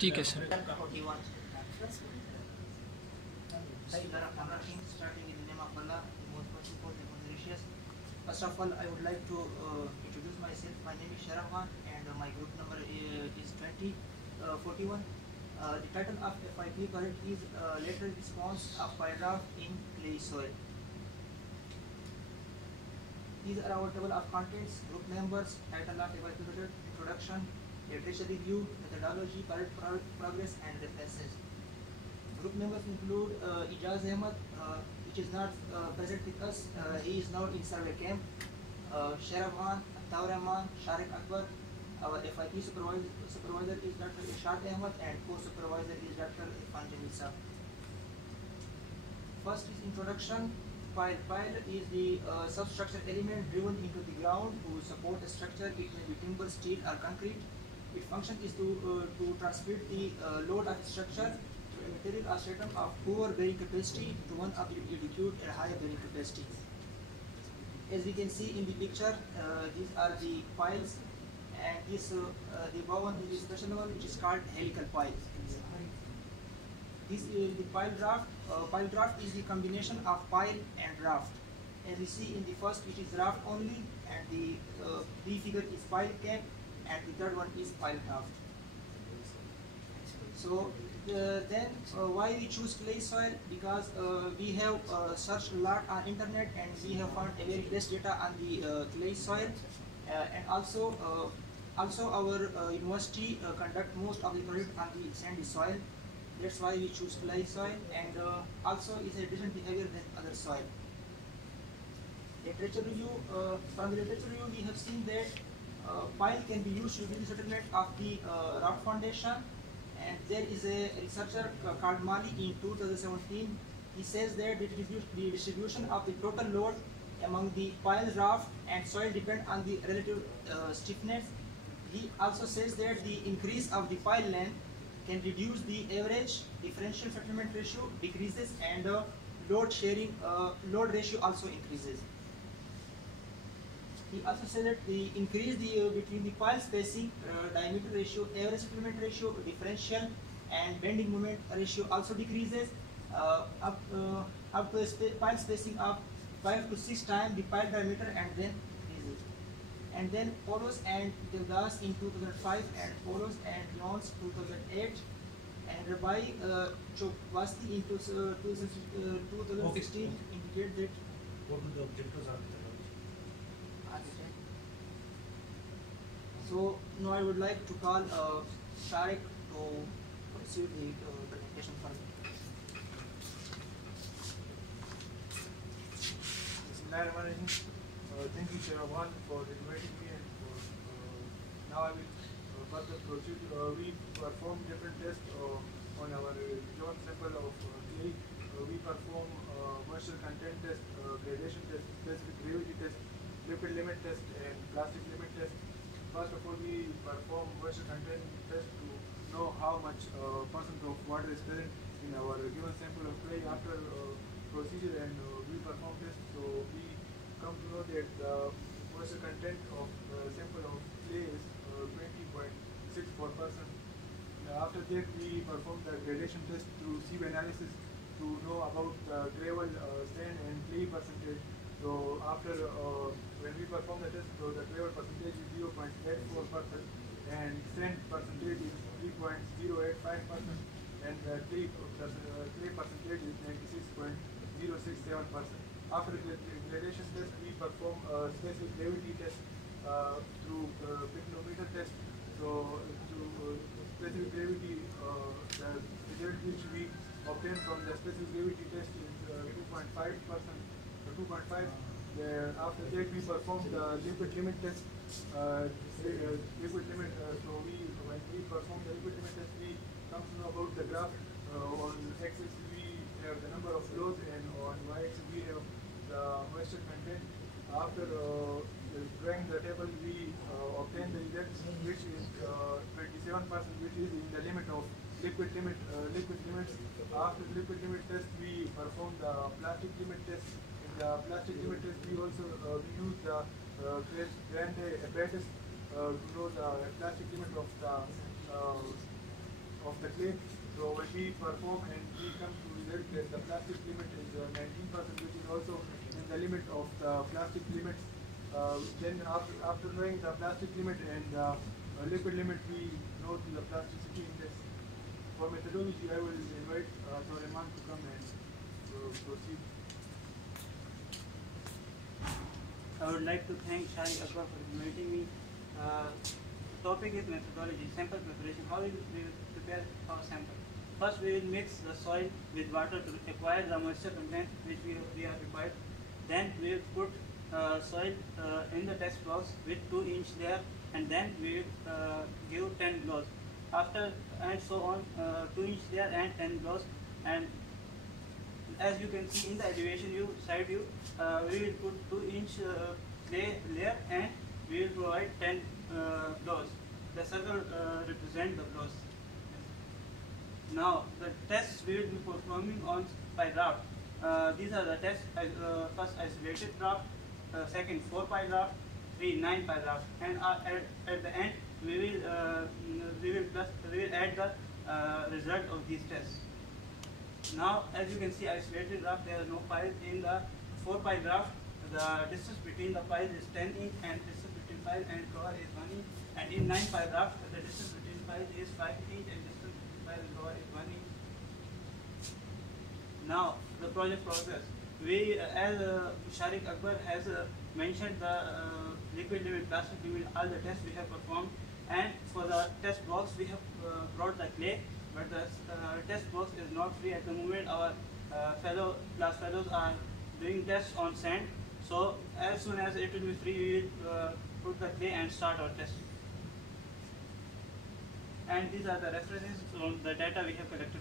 ठीक है sir. Starting in the name of Allah, the most merciful, the most gracious. First of all, I would like to introduce myself. My name is Sharawan, and my group number is 2041. The title of FIP project is Lateral Response of Paragraph in Clay Soil. These are our table of contents, group members, title of FIP project, introduction, literature review, methodology, project progress, and references. Group members include Ijaz Ahmed, which is not present with us. He is now in survey camp. Sharawan, Taur Rahman, Sharik Akbar. Our FIP supervisor is Dr. Ishaq Ahmed, and co-supervisor is Dr. Irfan Jamil Saab. First is introduction. Pile. Pile is the substructure element driven into the ground to support a structure. It may be timber, steel, or concrete. Its function is to transmit the load of the structure to a material or stratum of poor bearing capacity to one of adequate and higher bearing capacity. As we can see in the picture, these are the piles, and this the above one is the special one, which is called helical pile. This is the pile draft. Pile draft is the combination of pile and raft. As we see in the first, it is raft only, and the B figure is pile cap, and the third one is pile draft. So then why we choose clay soil? Because we have searched a lot on internet, and we have found a very less data on the clay soil, and also our university conduct most of the project on the sandy soil. That's why we choose clay soil, and also is a different behavior than other soil. Literature review. From the literature review, we have seen that pile can be used to build the settlement of the raft foundation. And there is a researcher called Mali in 2017. He says that the distribution of the total load among the pile, raft, and soil depend on the relative stiffness. He also says that the increase of the pile length can reduce the average differential settlement ratio decreases, and load ratio also increases. He also said that the increase between the pile spacing, diameter ratio, average settlement ratio, differential, and bending moment ratio also decreases up to a pile spacing of 5 to 6 times the pile diameter, and then increases. And then Polos and Devdas in 2005, and Polos and Jones 2008, and Rabai Chokwasti in 2016 indicate that. What do the objectives are? So now I would like to call Sharik to proceed the presentation further. Thank you, Sharawan, for inviting me, and for now I will further proceed. We perform different tests on our John sample of clay. We perform moisture content test, gradation test, specific gravity test, liquid limit test, and plastic limit test. First of all, we perform moisture content test to know how much percent of water is present in our given sample of clay. After procedure and we perform test, so we come to know that the moisture content of sample of clay is 20.64%. After that, we perform the gradation test to sieve analysis to know about gravel, sand, and clay percentage. So after when we perform the test, so the gravel percentage is 0.84%, and sand percentage is 3.085%, and the clay percentage is 96.067%. After the gradation test, we perform a specific gravity test through pictometer test. So to specific gravity, the result which we obtain from the specific gravity test is 2.5%. 2.5. After that, we perform the liquid limit test. Liquid limit. So when we perform the liquid limit test, we come to know about the graph. On x-axis we have the number of flows, and on y-axis we have the moisture content. After drawing the table, we obtain the result, which is 27%, which is in the limit of liquid limits. After the liquid limit test, we perform the plastic limit test. In the plastic limit test, we also we use the grand apparatus to know the plastic limit of the clay. So when we perform and we come to result that the plastic limit is 19%, which is also in the limit of the plastic limits. Then after knowing the plastic limit and liquid limit, we know the plasticity index. For methodology, I will invite Soleiman to come and proceed. I would like to thank Shari Akbar for inviting me. Topic is methodology, sample preparation. How we will prepare our sample? First, we will mix the soil with water to acquire the moisture content which we are required. Then we will put soil in the test box with 2-inch layer, and then we will give 10 blows. After and so on, 2-inch layer and 10 blows. And as you can see in the elevation view, side view, we will put 2-inch clay layer and we will provide 10 blows. The circle represent the blows. Now the tests we will be performing on by draft. These are the tests. First isolated draft, second 4-pi draft, 3 9-pi draft, and at the end we will add the result of these tests. Now, as you can see, isolated draft, there are no piles. In the 4-pi draft, the distance between the piles is 10 inch and distance between pile and drawer is 1 inch. And in 9-pi draft, the distance between piles is 5 inch and distance between pile and drawer is 1 inch. Now, the project progress. We, as Sharik Akbar has mentioned, the liquid limit, plastic limit, all the tests we have performed. And for the test box, we have brought the clay, but the test box is not free at the moment. Our class fellows are doing tests on sand. So as soon as it will be free, we will put the clay and start our testing. And these are the references from the data we have collected.